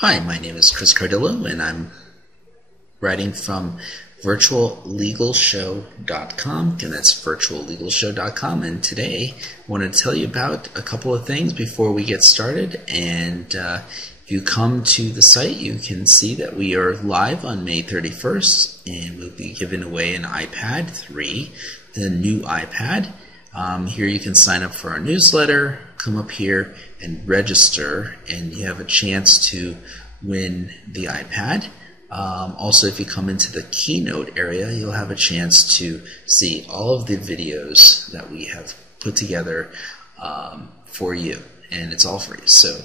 Hi, my name is Chris Cardillo, and I'm writing from virtuallegalshow.com, and that's virtuallegalshow.com. And today I want to tell you about a couple of things before we get started. And if you come to the site, you can see that we are live on May 31st, and we'll be giving away an iPad 3, the new iPad. Here you can sign up for our newsletter, come up here and register, and you have a chance to win the iPad. Also, if you come into the keynote area, you'll have a chance to see all of the videos that we have put together for you, and it's all free. So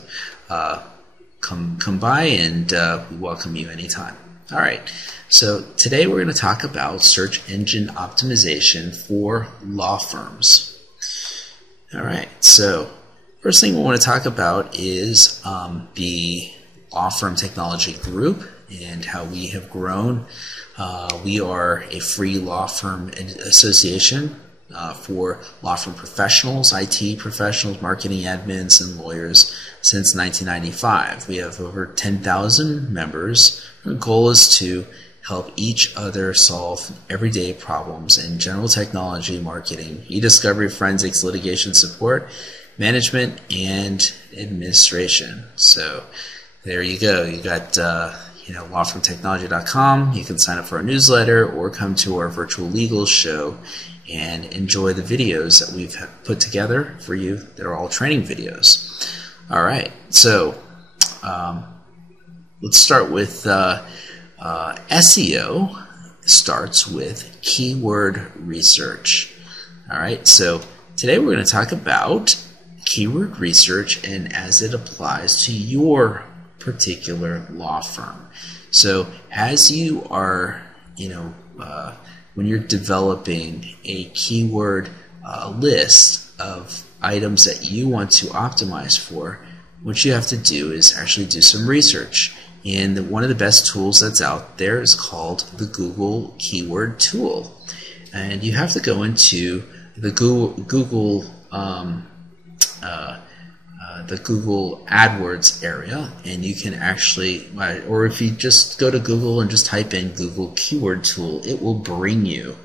come by, and we welcome you anytime. All right, so today we're going to talk about search engine optimization for law firms. All right, so first thing we want to talk about is the Law Firm Technology Group and how we have grown. We are a free law firm association for law firm professionals, IT professionals, marketing admins, and lawyers since 1995. We have over 10,000 members. Our goal is to help each other solve everyday problems in general technology, marketing, e-discovery, forensics, litigation support, management, and administration. So there you go. You got lawfirmtechnology.com. You can sign up for our newsletter or come to our virtual legal show and enjoy the videos that we've put together for you that are all training videos. All right, so let's start with SEO starts with keyword research. All right, so today we're going to talk about keyword research and as it applies to your particular law firm. So as you are, when you're developing a keyword list of items that you want to optimize for, what you have to do is actually do some research. And one of the best tools that's out there is called the Google Keyword Tool. And you have to go into the Google AdWords area, and you can actually, or if you just go to Google and just type in Google Keyword Tool, it will bring you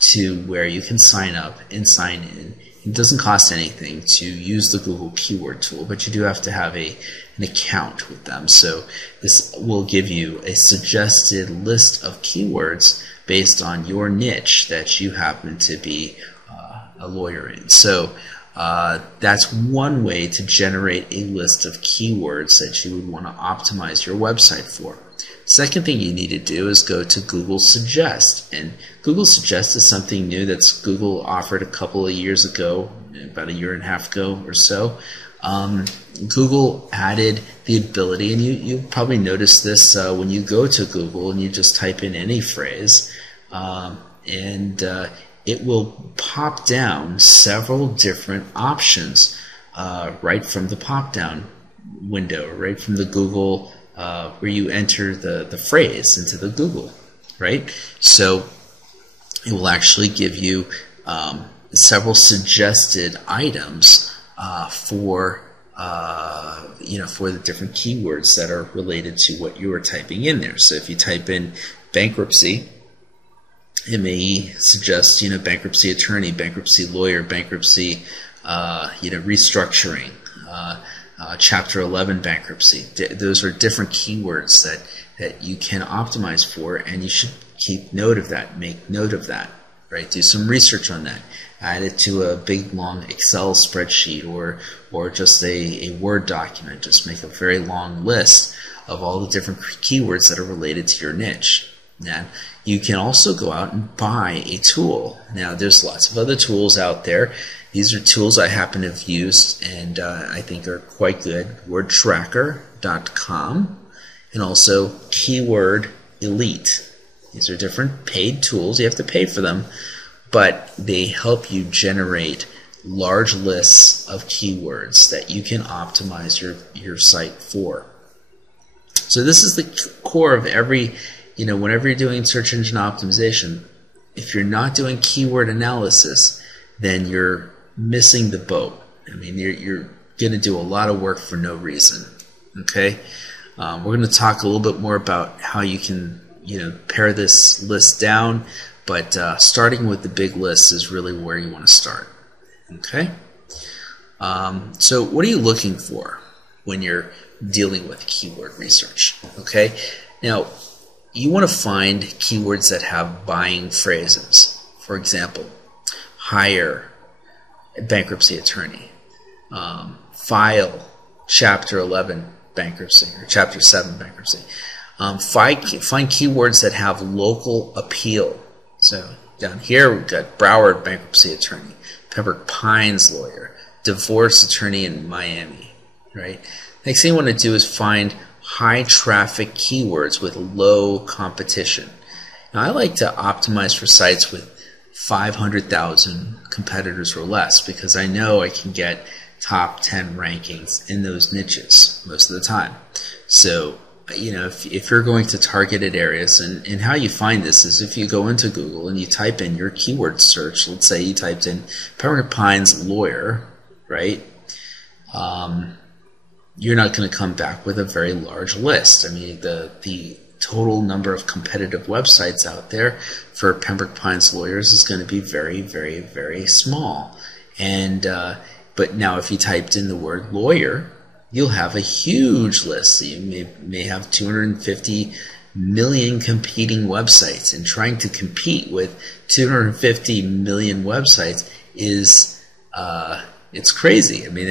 to where you can sign up and sign in. It doesn't cost anything to use the Google Keyword Tool, but you do have to have an account with them. So this will give you a suggested list of keywords based on your niche that you happen to be a lawyer in. So that's one way to generate a list of keywords that you would want to optimize your website for. Second thing you need to do is go to Google Suggest. And Google Suggest is something new that's Google offered a couple of years ago, about a year and a half ago or so. Google added the ability, and you probably noticed this when you go to Google and you just type in any phrase, it will pop down several different options right from the pop-down window, right from the Google where you enter the phrase into the Google, right? So it will actually give you several suggested items for the different keywords that are related to what you are typing in there. So if you type in bankruptcy, it may suggest, bankruptcy attorney, bankruptcy lawyer, bankruptcy, restructuring, Chapter 11 bankruptcy. Those are different keywords that you can optimize for, and you should keep note of that. Make note of that, right? Do some research on that. Add it to a big, long Excel spreadsheet or just a Word document. Just make a very long list of all the different keywords that are related to your niche. Now, you can also go out and buy a tool. Now, there's lots of other tools out there. These are tools I happen to have used and I think are quite good. WordTracker.com and also Keyword Elite. These are different paid tools. You have to pay for them, but they help you generate large lists of keywords that you can optimize your site for. So this is the core of every, whenever you're doing search engine optimization, if you're not doing keyword analysis, then you're missing the boat. I mean, you're going to do a lot of work for no reason. Okay? We're going to talk a little bit more about how you can, pare this list down, but starting with the big list is really where you want to start. Okay? So what are you looking for when you're dealing with keyword research? Okay? Now, you want to find keywords that have buying phrases. For example, hire, bankruptcy attorney, file, Chapter 11 bankruptcy, or Chapter 7 bankruptcy. Find keywords that have local appeal. So down here we've got Broward bankruptcy attorney, Pembroke Pines lawyer, divorce attorney in Miami. Right. Next thing you want to do is find high traffic keywords with low competition. Now, I like to optimize for sites with 500,000 competitors or less because I know I can get top 10 rankings in those niches most of the time. So, if you're going to targeted areas, and how you find this is if you go into Google and you type in your keyword search, let's say you typed in Pembroke Pines lawyer, right? You're not going to come back with a very large list. I mean, the total number of competitive websites out there for Pembroke Pines lawyers is going to be very, very, very small. And but now if you typed in the word lawyer, you'll have a huge list. So you may have 250 million competing websites, and trying to compete with 250 million websites is it's crazy. I mean,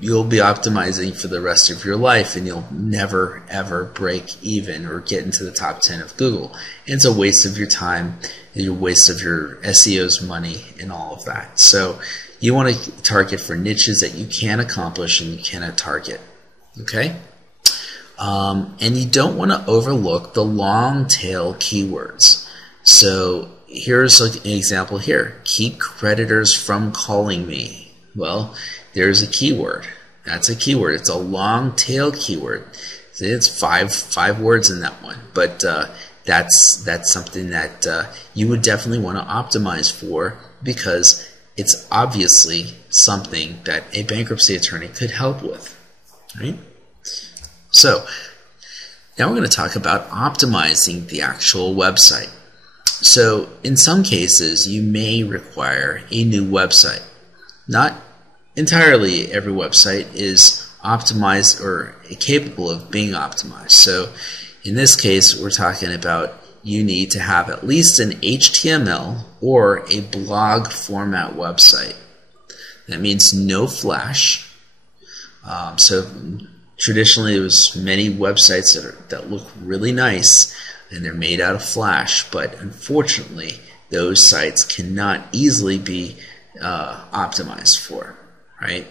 you'll be optimizing for the rest of your life, and you'll never ever break even or get into the top 10 of Google. And it's a waste of your time, a waste of your SEO's money, and all of that. So you want to target for niches that you can accomplish and you cannot target. Okay, and you don't want to overlook the long tail keywords. So here's an example here. Keep creditors from calling me. Well, there's a keyword. That's a keyword. It's a long tail keyword. It's five words in that one. But that's something that you would definitely want to optimize for, because it's obviously something that a bankruptcy attorney could help with. Right? So now we're going to talk about optimizing the actual website. So in some cases, you may require a new website. Not entirely every website is optimized or capable of being optimized. So in this case, we're talking about you need to have at least an HTML or a blog format website. That means no Flash. So traditionally, there was many websites that look really nice, and they're made out of Flash, but unfortunately those sites cannot easily be optimized for, right?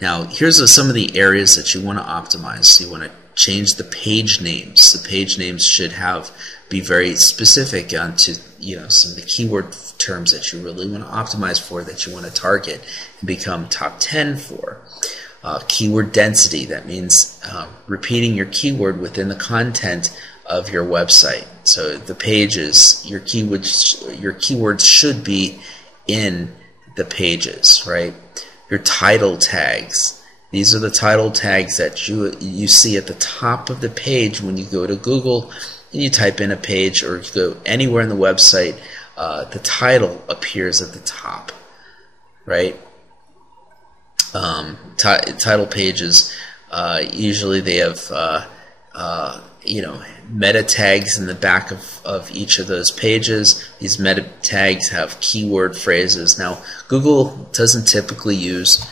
Now here's some of the areas that you want to optimize. So you want to change the page names. The page names should be very specific onto some of the keyword terms that you really want to optimize for, that you want to target and become top 10 for. Keyword density, that means repeating your keyword within the content of your website. So the pages, your keywords should be in the pages, right? Your title tags. These are the title tags that you see at the top of the page when you go to Google and you type in a page, or you go anywhere in the website, the title appears at the top, right? Title pages, usually they have meta tags in the back of each of those pages. These meta tags have keyword phrases. Now, Google doesn't typically use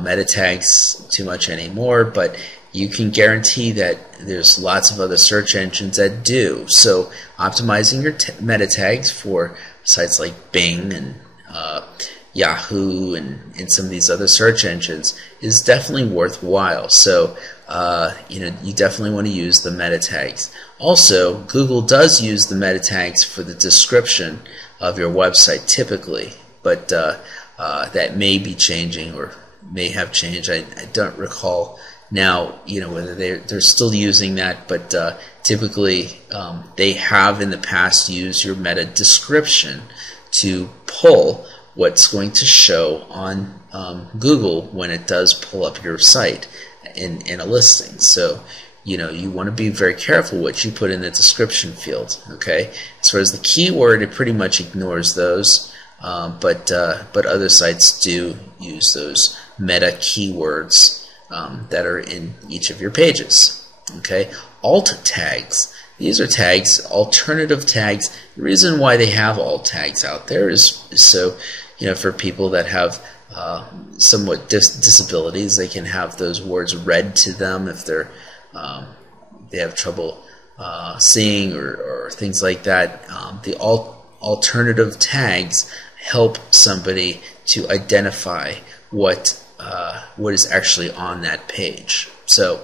meta tags too much anymore, but you can guarantee that there's lots of other search engines that do. So optimizing your meta tags for sites like Bing and Yahoo and some of these other search engines is definitely worthwhile. So you definitely want to use the meta tags. Also, Google does use the meta tags for the description of your website typically, but that may be changing or may have changed. I don't recall now, whether they're still using that, but typically they have in the past used your meta description to pull what's going to show on Google when it does pull up your site. in a listing. So you want to be very careful what you put in the description field. Okay, as far as the keyword, it pretty much ignores those, but other sites do use those meta keywords that are in each of your pages. Okay, alt tags. These are tags, alternative tags. The reason why they have alt tags out there is so for people that have somewhat disabilities, they can have those words read to them if they have trouble seeing or things like that. The alternative tags help somebody to identify what is actually on that page. So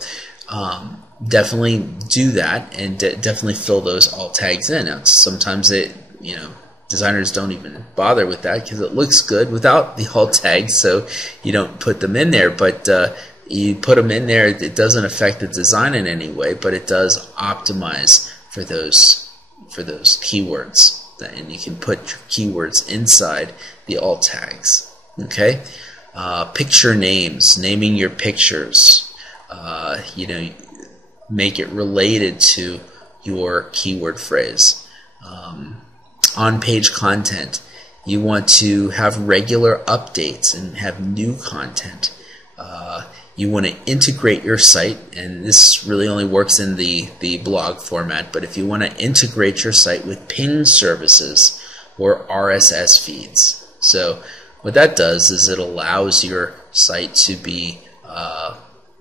definitely do that, and definitely fill those alt tags in. Now, sometimes designers don't even bother with that because it looks good without the alt tags, so you don't put them in there. But you put them in there, it doesn't affect the design in any way, but it does optimize for those keywords, and you can put your keywords inside the alt tags. Okay, picture names, naming your pictures. Make it related to your keyword phrase. On-page content. You want to have regular updates and have new content. You want to integrate your site, and this really only works in the blog format, but if you want to integrate your site with ping services or RSS feeds. So what that does is it allows your site to be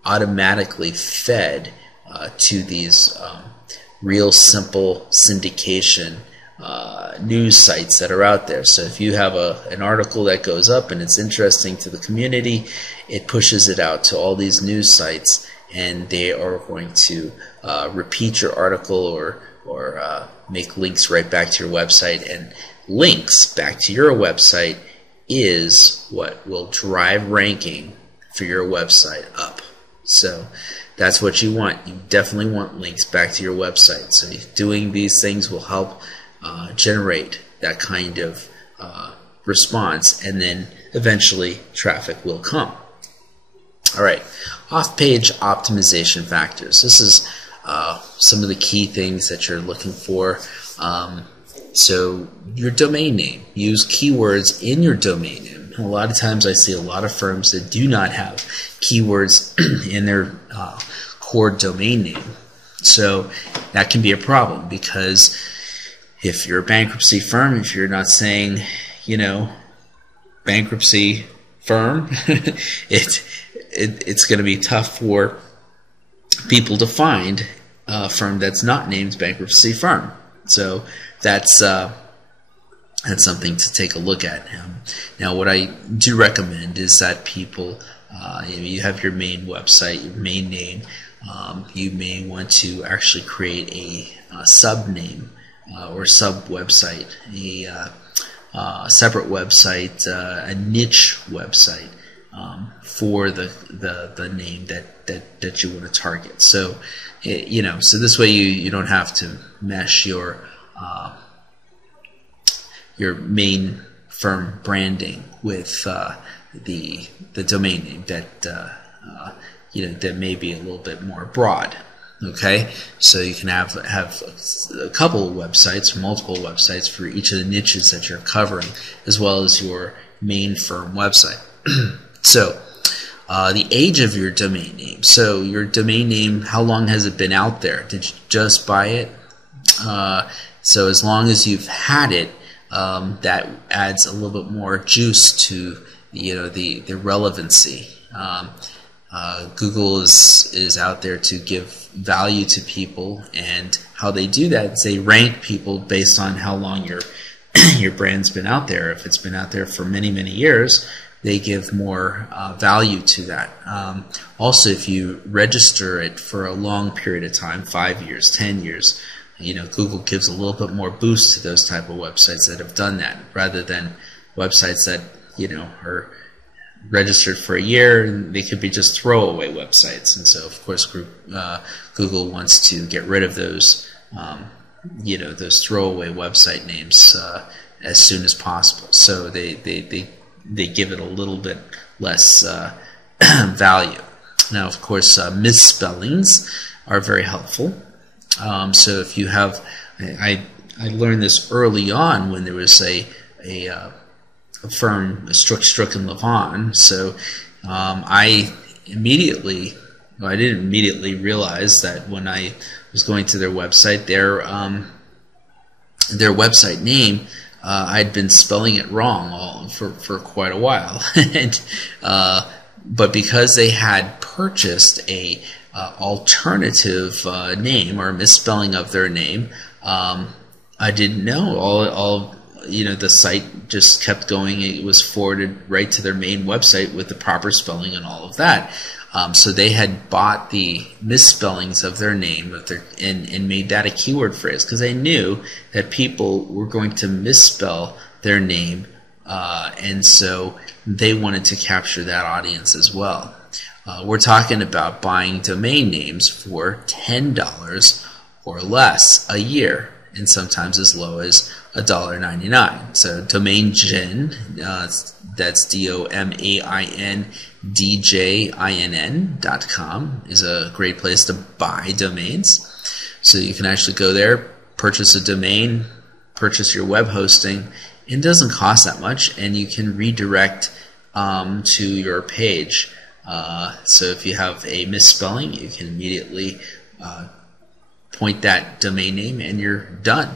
automatically fed to these real simple syndication news sites that are out there. So if you have an article that goes up and it's interesting to the community, it pushes it out to all these news sites, and they are going to repeat your article or make links right back to your website. And links back to your website is what will drive ranking for your website up. So that's what you want. You definitely want links back to your website. So doing these things will help generate that kind of response, and then eventually traffic will come. All right, off-page optimization factors. This is some of the key things that you're looking for. So your domain name. Use keywords in your domain name. A lot of times I see a lot of firms that do not have keywords in their core domain name. So that can be a problem, because if you're a bankruptcy firm, if you're not saying, bankruptcy firm, it's going to be tough for people to find a firm that's not named bankruptcy firm. So that's something to take a look at. Now, what I do recommend is that people, you have your main website, your main name. You may want to actually create a sub-name or sub-website, a separate website, a niche website for the name that you want to target. So, so this way you don't have to mesh your main firm branding with the domain name that that may be a little bit more broad. Okay, so you can have a couple of websites, multiple websites for each of the niches that you're covering, as well as your main firm website. So the age of your domain name. So your domain name, how long has it been out there? Did you just buy it? So as long as you've had it, that adds a little bit more juice to the relevancy. Google is out there to give value to people, and how they do that is they rank people based on how long your brand's been out there. If it's been out there for many years, they give more value to that. Also, if you register it for a long period of time, 5 years, 10 years, Google gives a little bit more boost to those type of websites that have done that, rather than websites that are registered for a year, and they could be just throwaway websites. And so, of course, Google wants to get rid of those, those throwaway website names as soon as possible. So they give it a little bit less value. Now, of course, misspellings are very helpful. So if you have, I learned this early on when there was a firm, Strzok and Levin. So I didn't immediately realize that when I was going to their website, their website name, I'd been spelling it wrong for quite a while, but because they had purchased a alternative name or misspelling of their name, I didn't know. The site just kept going. It was forwarded right to their main website with the proper spelling and all of that. So they had bought the misspellings of their name and made that a keyword phrase because they knew that people were going to misspell their name, and so they wanted to capture that audience as well. We're talking about buying domain names for $10 or less a year, and sometimes as low as $1.99. So DomainGin, that's DomainDJINN.com, is a great place to buy domains. So you can actually go there, purchase a domain, purchase your web hosting. It doesn't cost that much, and you can redirect to your page. So if you have a misspelling, you can immediately point that domain name and you're done.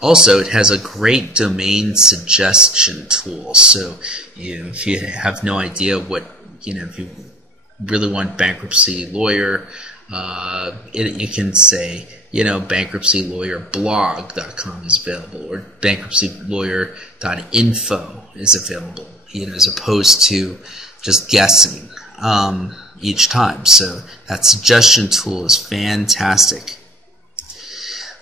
Also, it has a great domain suggestion tool. So if you have no idea what, if you really want bankruptcy lawyer, you can say, bankruptcylawyerblog.com is available, or bankruptcylawyer.info is available, as opposed to just guessing each time. So that suggestion tool is fantastic.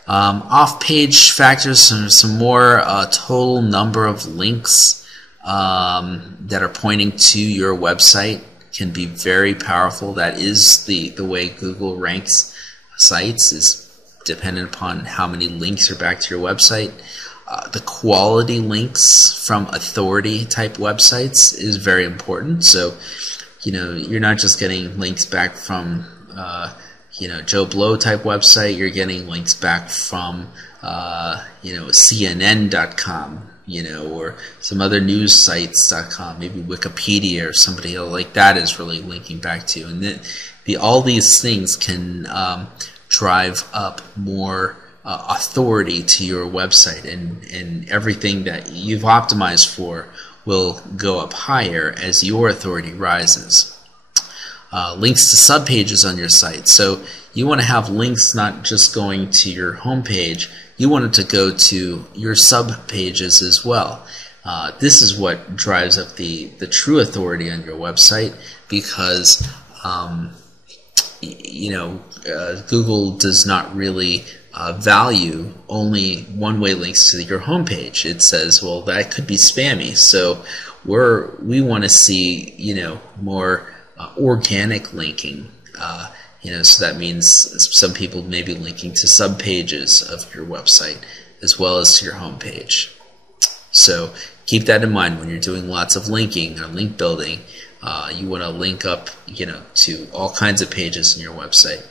Off-page factors, some more total number of links that are pointing to your website can be very powerful. That is the way Google ranks sites, is dependent upon how many links are back to your website. The quality links from authority type websites is very important. So, you're not just getting links back from Joe Blow type website. You're getting links back from CNN.com, or some other news sites.com, maybe Wikipedia or somebody else like that is really linking back to. And all these things can drive up more authority to your website, and everything that you've optimized for will go up higher as your authority rises. Links to subpages on your site. So you want to have links not just going to your home page, you want it to go to your subpages as well. This is what drives up the true authority on your website, because Google does not really value only one-way links to your homepage. It says, well, that could be spammy. So we want to see more organic linking. So that means some people may be linking to subpages of your website as well as to your homepage. So keep that in mind when you're doing lots of linking or link building. You want to link up, to all kinds of pages in your website.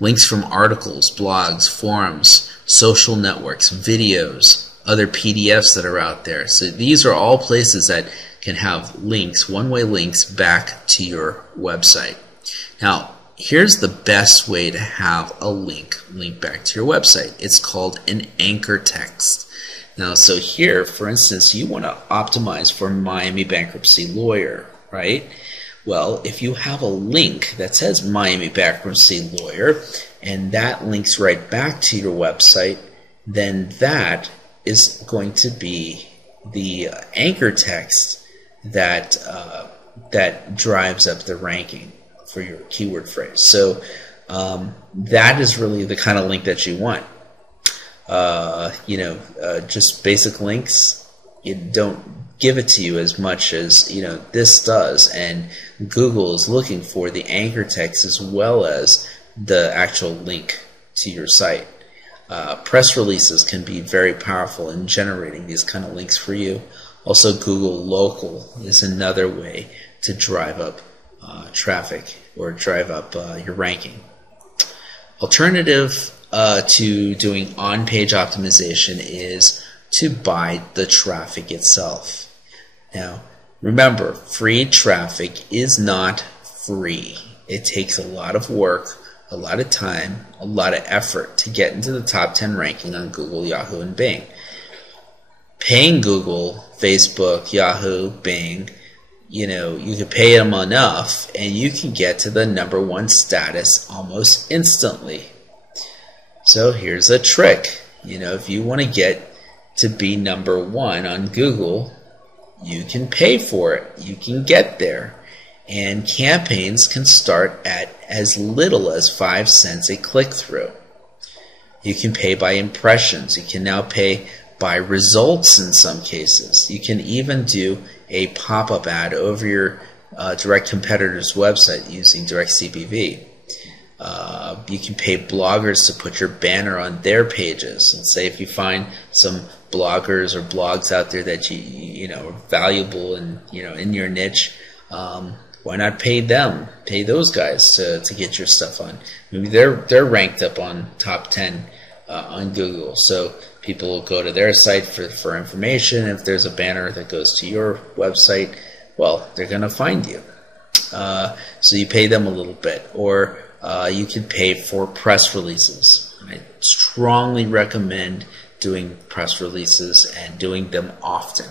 Links from articles, blogs, forums, social networks, videos, other PDFs that are out there. So these are all places that can have links, one-way links back to your website. Now, here's the best way to have a link back to your website. It's called an anchor text. Now, so here, for instance, you want to optimize for Miami Bankruptcy Lawyer, right? Well, if you have a link that says Miami Bankruptcy Lawyer, and that links right back to your website, then that is going to be the anchor text that drives up the ranking for your keyword phrase. So that is really the kind of link that you want. Just basic links, you don't give it to you as much as this does, and Google is looking for the anchor text as well as the actual link to your site. Press releases can be very powerful in generating these kind of links for you. Also, Google Local is another way to drive up traffic or drive up your ranking. Alternative to doing on-page optimization is to buy the traffic itself. Now, remember, free traffic is not free. It takes a lot of work, a lot of time, a lot of effort to get into the top 10 ranking on Google, Yahoo, and Bing. Paying Google, Facebook, Yahoo, Bing, you can pay them enough and you can get to the #1 status almost instantly. So here's a trick. If you want to get to be #1 on Google, you can pay for it. You can get there. And campaigns can start at as little as 5 cents a click-through. You can pay by impressions. You can now pay by results in some cases. You can even do a pop-up ad over your direct competitor's website using DirectCPV. You can pay bloggers to put your banner on their pages. And say if you find some bloggers or blogs out there that you know are valuable and in your niche, why not pay them? Pay those guys to get your stuff on. Maybe they're ranked up on top 10 on Google, so people will go to their site for information. If there's a banner that goes to your website, well, they're going to find you. So you pay them a little bit, or you can pay for press releases. I strongly recommend doing press releases and doing them often.